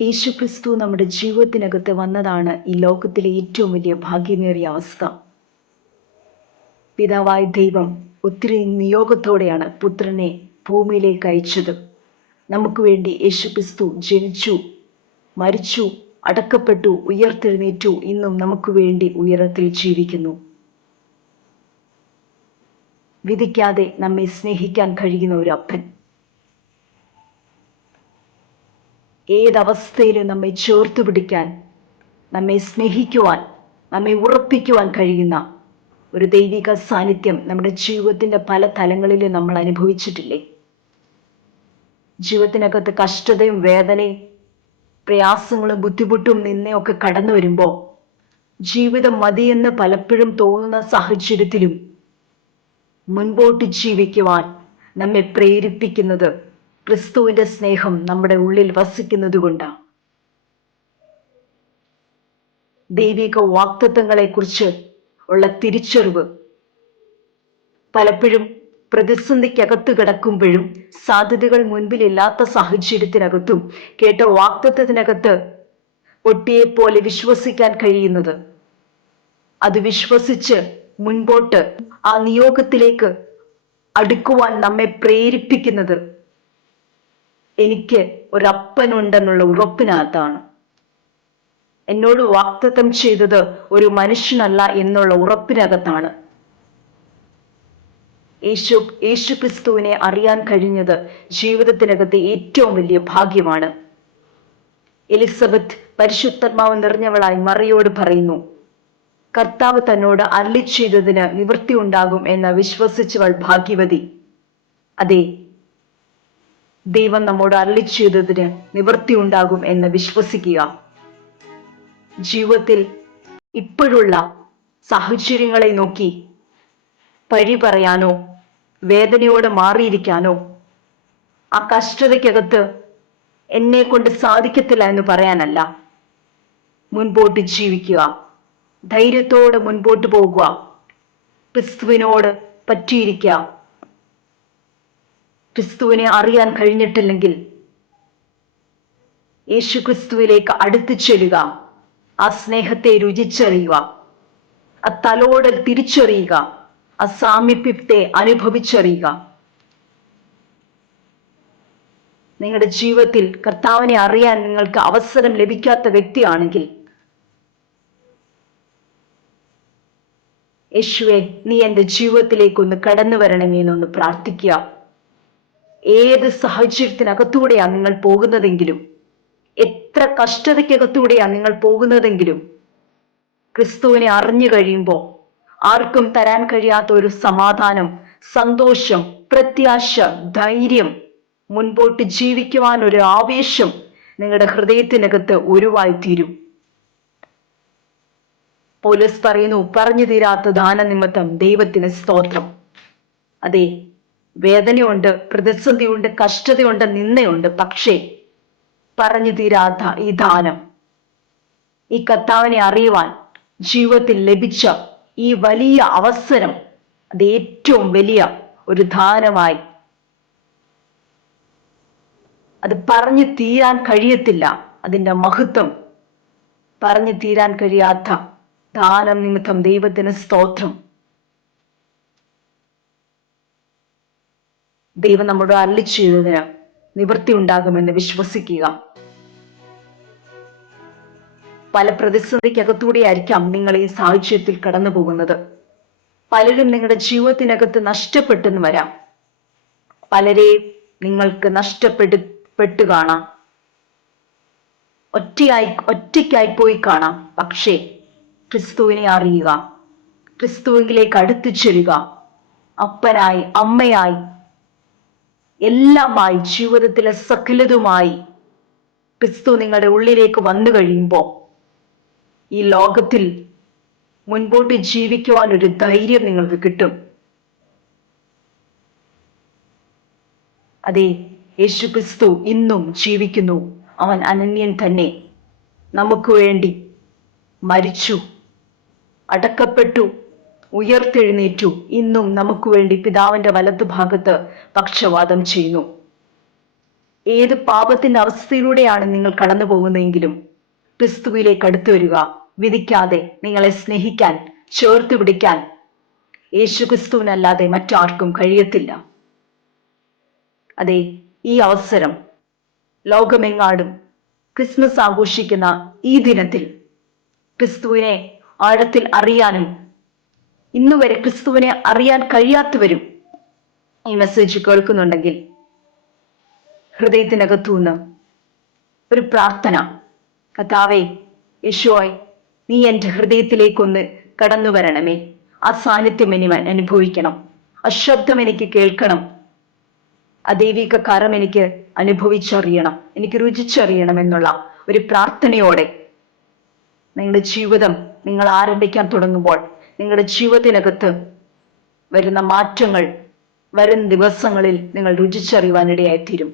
യേശുക്രിസ്തു നമ്മുടെ ജീവിതത്തിനകത്ത് വന്നതാണ് ഈ ലോകത്തിലെ ഏറ്റവും വലിയ ഭാഗ്യമേറിയ അവസ്ഥ. പിതാവായ ദൈവം ഒത്തിരി നിയോഗത്തോടെയാണ് പുത്രനെ ഭൂമിയിലേക്ക് അയച്ചത്. നമുക്ക് വേണ്ടി യേശുക്രിസ്തു ജനിച്ചു, മരിച്ചു, അടക്കപ്പെട്ടു, ഉയർത്തെഴുന്നേറ്റു. ഇന്നും നമുക്ക് വേണ്ടി ഉയരത്തിൽ ജീവിക്കുന്നു. വിധിക്കാതെ നമ്മെ സ്നേഹിക്കാൻ കഴിയുന്ന ഒരു അപ്പൻ, ഏതവസ്ഥയിലും നമ്മെ ചേർത്ത് പിടിക്കാൻ, നമ്മെ സ്നേഹിക്കുവാൻ, നമ്മെ ഉറപ്പിക്കുവാൻ കഴിയുന്ന ഒരു ദൈവിക സാന്നിധ്യം നമ്മുടെ ജീവിതത്തിന്റെ പല തലങ്ങളിലും നമ്മൾ അനുഭവിച്ചിട്ടില്ലേ? ജീവിതത്തിനകത്ത് കഷ്ടതയും വേദനയും പ്രയാസങ്ങളും ബുദ്ധിമുട്ടും നിന്നയൊക്കെ കടന്നു വരുമ്പോൾ ജീവിതം മതിയെന്ന് പലപ്പോഴും തോന്നുന്ന സാഹചര്യത്തിലും മുൻപോട്ട് ജീവിക്കുവാൻ നമ്മെ പ്രേരിപ്പിക്കുന്നത് ക്രിസ്തുവിന്റെ സ്നേഹം നമ്മുടെ ഉള്ളിൽ വസിക്കുന്നത് കൊണ്ടാണ്. ദൈവിക വാഗ്ദത്തങ്ങളെക്കുറിച്ച് ഉള്ള തിരിച്ചറിവ് പലപ്പോഴും പ്രതിസന്ധിക്കകത്ത് കിടക്കുമ്പോഴും, സാധ്യതകൾ മുൻപിലില്ലാത്ത സാഹചര്യത്തിനകത്തും കേട്ട വാഗ്ദത്തത്തിനകത്ത് ഒട്ടിയെപ്പോലെ വിശ്വസിക്കാൻ കഴിയുന്നത്, അത് വിശ്വസിച്ച് മുൻപോട്ട് ആ നിയോഗത്തിലേക്ക് അടുക്കുവാൻ നമ്മെ പ്രേരിപ്പിക്കുന്നത് എനിക്ക് ഒരപ്പനുണ്ടെന്നുള്ള ഉറപ്പിനകത്താണ്. എന്നോട് വാഗ്ദത്തം ചെയ്തത് ഒരു മനുഷ്യനല്ല എന്നുള്ള ഉറപ്പിനകത്താണ്. യേശു ക്രിസ്തുവിനെ അറിയാൻ കഴിഞ്ഞത് ജീവിതത്തിനകത്ത് ഏറ്റവും വലിയ ഭാഗ്യമാണ്. എലിസബത്ത് പരിശുദ്ധാത്മാവ് നിറഞ്ഞവളായി മറിയോട് പറയുന്നു, കർത്താവ് തന്നോട് അരുളി ചെയ്തതിന് നിവൃത്തി ഉണ്ടാകും എന്ന് വിശ്വസിച്ചവൾ ഭാഗ്യവതി. അതെ, ദൈവം നമ്മോട് അരുളി ചെയ്തതിന് നിവൃത്തി ഉണ്ടാകും എന്ന് വിശ്വസിക്കുക. ജീവിതത്തിൽ ഇപ്പോഴുള്ള സാഹചര്യങ്ങളെ നോക്കി പഴി പറയാനോ വേദനയോടെ മാറിയിരിക്കാനോ, ആ കഷ്ടതയ്ക്കകത്ത് എന്നെ കൊണ്ട് സാധിക്കത്തില്ല എന്ന് പറയാനല്ല, മുൻപോട്ട് ജീവിക്കുക, ധൈര്യത്തോടെ മുൻപോട്ട് പോകുക, ക്രിസ്തുവിനോട് പറ്റിയിരിക്കുക. ക്രിസ്തുവിനെ അറിയാൻ കഴിഞ്ഞിട്ടില്ലെങ്കിൽ യേശു ക്രിസ്തുവിലേക്ക് അടുത്തു ചെല്ലുക, ആ സ്നേഹത്തെ രുചിച്ചറിയുക, ആ തലോടൽ തിരിച്ചറിയുക, ആ സാമീപ്യത്തെ അനുഭവിച്ചറിയുക. നിങ്ങളുടെ ജീവിതത്തിൽ കർത്താവിനെ അറിയാൻ നിങ്ങൾക്ക് അവസരം ലഭിക്കാത്ത വ്യക്തിയാണെങ്കിൽ, യേശുവേ, നീ എൻ്റെ ജീവിതത്തിലേക്കൊന്ന് കടന്നു വരണമേ എന്നൊന്ന് പ്രാർത്ഥിക്കുക. ഏത് സാഹചര്യത്തിനകത്തൂടെയാ നിങ്ങൾ പോകുന്നതെങ്കിലും, എത്ര കഷ്ടതയ്ക്കകത്തൂടെയാ നിങ്ങൾ പോകുന്നതെങ്കിലും, ക്രിസ്തുവിനെ അറിഞ്ഞു കഴിയുമ്പോൾ ആർക്കും തരാൻ കഴിയാത്ത ഒരു സമാധാനം, സന്തോഷം, പ്രത്യാശ, ധൈര്യം, മുൻപോട്ട് ജീവിക്കുവാൻ ഒരു ആവേശം നിങ്ങളുടെ ഹൃദയത്തിനകത്ത് ഉരുവായിത്തീരും. പൗലോസ് പറയുന്നു, പറഞ്ഞു തീരാത്ത ദാനനിമിത്തം ദൈവത്തിന് സ്തോത്രം. അതെ, വേദനയുണ്ട്, പ്രതിസന്ധിയുണ്ട്, കഷ്ടതയുണ്ട്, നിന്ദയുണ്ട്. പക്ഷേ പറഞ്ഞു തീരാത്ത ഈ ദാനം, ഈ കർത്താവിനെ അറിയുവാൻ ജീവിതത്തിൽ ലഭിച്ച ഈ വലിയ അവസരം, അത് ഏറ്റവും വലിയ ഒരു ദാനമായി, അത് പറഞ്ഞു തീരാൻ കഴിയത്തില്ല. അതിൻ്റെ മഹത്വം പറഞ്ഞു തീരാൻ കഴിയാത്ത ദാനം നിമിത്തം ദൈവത്തിന് സ്തോത്രം. ദൈവം നമ്മോട് അരുളി ചെയ്തതിന് നിവൃത്തി ഉണ്ടാകുമെന്ന് വിശ്വസിക്കുക. പല പ്രതിസന്ധിക്കകത്തൂടെ ആയിരിക്കാം നിങ്ങൾ ഈ സാഹചര്യത്തിൽ കടന്നു പോകുന്നത്. പലരും നിങ്ങളുടെ ജീവിതത്തിനകത്ത് നഷ്ടപ്പെട്ടെന്ന് വരാം. പലരെ നിങ്ങൾക്ക് നഷ്ടപ്പെട്ടു കാണാം, ഒറ്റയ്ക്കായി പോയി കാണാം. പക്ഷേ ക്രിസ്തുവിനെ അറിയുക, ക്രിസ്തുവിലേക്ക് അടുത്തു ചെല്ലുക. അപ്പനായി, അമ്മയായി, എല്ലാമായി, ജീവിതത്തിലെ സകലതുമായി ക്രിസ്തു നിങ്ങളുടെ ഉള്ളിലേക്ക് വന്നു കഴിയുമ്പോൾ ഈ ലോകത്തിൽ മുൻപോട്ട് ജീവിക്കുവാൻ ഒരു ധൈര്യം നിങ്ങൾക്ക് കിട്ടും. അതെ, യേശു ക്രിസ്തു ഇന്നും ജീവിക്കുന്നു. അവൻ അനന്യൻ തന്നെ. നമുക്ക് വേണ്ടി മരിച്ചു, അടക്കപ്പെട്ടു, ഉയർത്തെഴുന്നേറ്റു. ഇന്നും നമുക്ക് വേണ്ടി പിതാവിന്റെ വലതുഭാഗത്ത് പക്ഷവാദം ചെയ്യുന്നു. ഏത് പാപത്തിന്റെ അവസ്ഥയിലൂടെയാണ് നിങ്ങൾ കടന്നു പോകുന്നതെങ്കിലും ക്രിസ്തുവിലേക്ക് അടുത്തു വരിക. വിധിക്കാതെ നിങ്ങളെ സ്നേഹിക്കാൻ, ചേർത്ത് പിടിക്കാൻ യേശു ക്രിസ്തുവിനല്ലാതെ മറ്റാർക്കും കഴിയത്തില്ല. അതെ, ഈ അവസരം ലോകമെങ്ങാടും ക്രിസ്മസ് ആഘോഷിക്കുന്ന ഈ ദിനത്തിൽ ക്രിസ്തുവിനെ ആഴത്തിൽ അറിയാനും ഇന്നുവരെ ക്രിസ്തുവിനെ അറിയാൻ കഴിയാത്തവരും ഈ മെസ്സേജ് കേൾക്കുന്നുണ്ടെങ്കിൽ ഹൃദയത്തിനകത്തുനിന്ന് ഒരു പ്രാർത്ഥന, കർത്താവേ, യേശുവേ, നീ എൻ്റെ ഹൃദയത്തിലേക്കൊന്ന് കടന്നു വരണമേ. ആ സാന്നിധ്യം ഇനി അനുഭവിക്കണം, ആ ശബ്ദം എനിക്ക് കേൾക്കണം, ആ ദൈവിക കരം എനിക്ക് അനുഭവിച്ചറിയണം, എനിക്ക് രുചിച്ചറിയണം എന്നുള്ള ഒരു പ്രാർത്ഥനയോടെ നിങ്ങളുടെ ജീവിതം നിങ്ങൾ ആരംഭിക്കാൻ തുടങ്ങുമ്പോൾ നിങ്ങളുടെ ജീവിതത്തിനകത്ത് വരുന്ന മാറ്റങ്ങൾ വരും ദിവസങ്ങളിൽ നിങ്ങൾ രുചിച്ചറിയുവാനിടയായിത്തീരും.